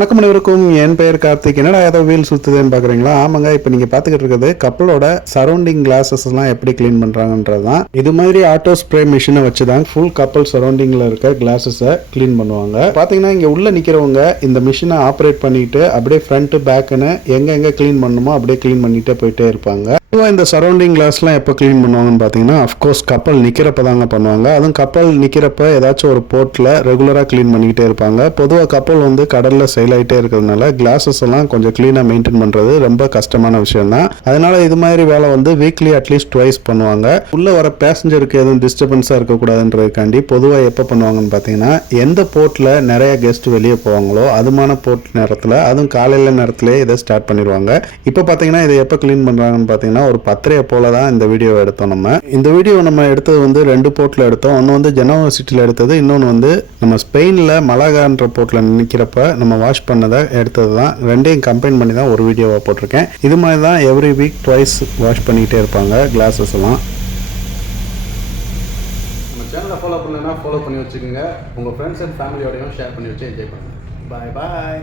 வணக்கம் அனைவருக்கும். என் பெயர் கார்த்திக். என்னடா ஏதோ வீல் சுத்துதுன்னு பார்க்குறீங்களா ஆமாங்க இப்போ நீங்கள் பார்த்துக்கிட்டு இருக்கிறது கப்பலோட சரௌண்டிங் கிளாஸஸ் எல்லாம் எப்படி க்ளீன் பண்ணுறாங்கன்றது தான். இது மாதிரி ஆட்டோ ஸ்ப்ரே மிஷினை வச்சு தான் ஃபுல் கப்பல் சரௌண்டிங்கில் இருக்க கிளாஸஸை க்ளீன் பண்ணுவாங்க. பார்த்தீங்கன்னா இங்கே உள்ளே நிற்கிறவங்க இந்த மிஷினை ஆப்ரேட் பண்ணிட்டு அப்படியே ஃப்ரண்ட்டு பேக்குன்னு எங்கே எங்கே க்ளீன் பண்ணணுமோ அப்படியே க்ளீன் பண்ணிகிட்டே போயிட்டே இருப்பாங்க. பொதுவாக இந்த சரௌண்டிங் கிளாஸ்லாம் எப்போ க்ளீன் பண்ணுவாங்கன்னு பார்த்தீங்கன்னா அஃப்கோர்ஸ் கப்பல் நிற்கிறப்ப தாங்க பண்ணுவாங்க. அதுவும் கப்பல் நிற்கிறப்ப ஏதாச்சும் ஒரு போர்ட்டில் ரெகுலராக க்ளீன் பண்ணிக்கிட்டே இருப்பாங்க. பொதுவாக கப்பல் வந்து கடலில் செயல் ஆகிட்டே இருக்கிறதுனால கிளாஸஸ் எல்லாம் கொஞ்சம் க்ளீனாக மெயின்டைன் பண்ணுறது ரொம்ப கஷ்டமான விஷயம் தான் அதனால இது மாதிரி வேலை வந்து வீக்லி அட்லீஸ்ட் ட்வைஸ் பண்ணுவாங்க. உள்ளே வர பேசஞ்சருக்கு எதுவும் டிஸ்டர்பன்ஸாக இருக்கக்கூடாதுன்றதுக்காண்டி பொதுவாக எப்போ பண்ணுவாங்கன்னு பார்த்தீங்கன்னா எந்த போர்ட்டில் நிறைய கெஸ்ட் வெளியே போவாங்களோ அதுமான போர்ட் நேரத்தில் அதுவும் காலையில் நேரத்திலே இதை ஸ்டார்ட் பண்ணிடுவாங்க. இப்போ பார்த்தீங்கன்னா இதை எப்போ க்ளீன் பண்ணுறாங்கன்னு பார்த்தீங்கன்னா ஒரு பத்திரையை போல தான் இந்த வீடியோவை எடுத்தோம் நம்ம. இந்த வீடியோ நம்ம எடுத்தது வந்து ரெண்டு போர்ட்டில் எடுத்தோம். ஒன்று வந்து ஜெனோவா சிட்டியில் எடுத்தது இன்னொன்று வந்து நம்ம ஸ்பெயினில் மலாகான்ற போர்ட்டில் நிற்கிறப்ப நம்ம வாஷ் பண்ணதை எடுத்தது தான். ரெண்டையும் கம்பைன் பண்ணி தான் ஒரு வீடியோவாக போட்டிருக்கேன். இது மாதிரி தான் எவ்ரி வீக் ட்வைஸ் வாஷ் பண்ணிக்கிட்டே இருப்பாங்க கிளாஸஸ் எல்லாம். நம்ம சேனலை ஃபாலோ பண்ணலைன்னா ஃபாலோ பண்ணி வச்சுக்கோங்க. உங்கள் ஃப்ரெண்ட்ஸ் அண்ட் ஃபேமிலியோடையும் ஷேர் பண்ணி வச்சு என்ஜாய் பண்ணுங்கள் பாய் பாய்